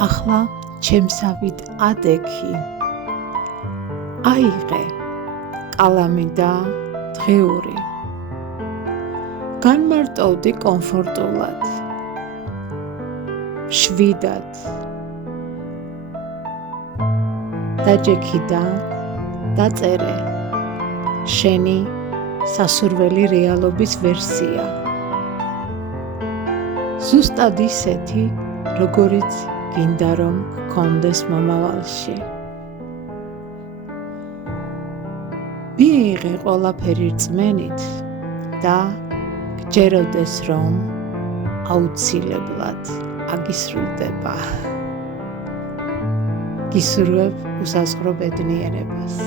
ახლა ჩემსავით ადექი აიღე კალამი და დღიური განმარტოვდი კომფორტულად შვიდად დაჯექი და დაწერე შენი სასურველი რეალობის ვერსია ზუსტად ისეთი როგორიც გინდა რომ გქონდეს მომავალში მიიღე ყველაფერი რწმენით და გჯეროდეს რომ აუცილებლად აგისრულდება გისურვებ უსაზღვრო ბედნიერებას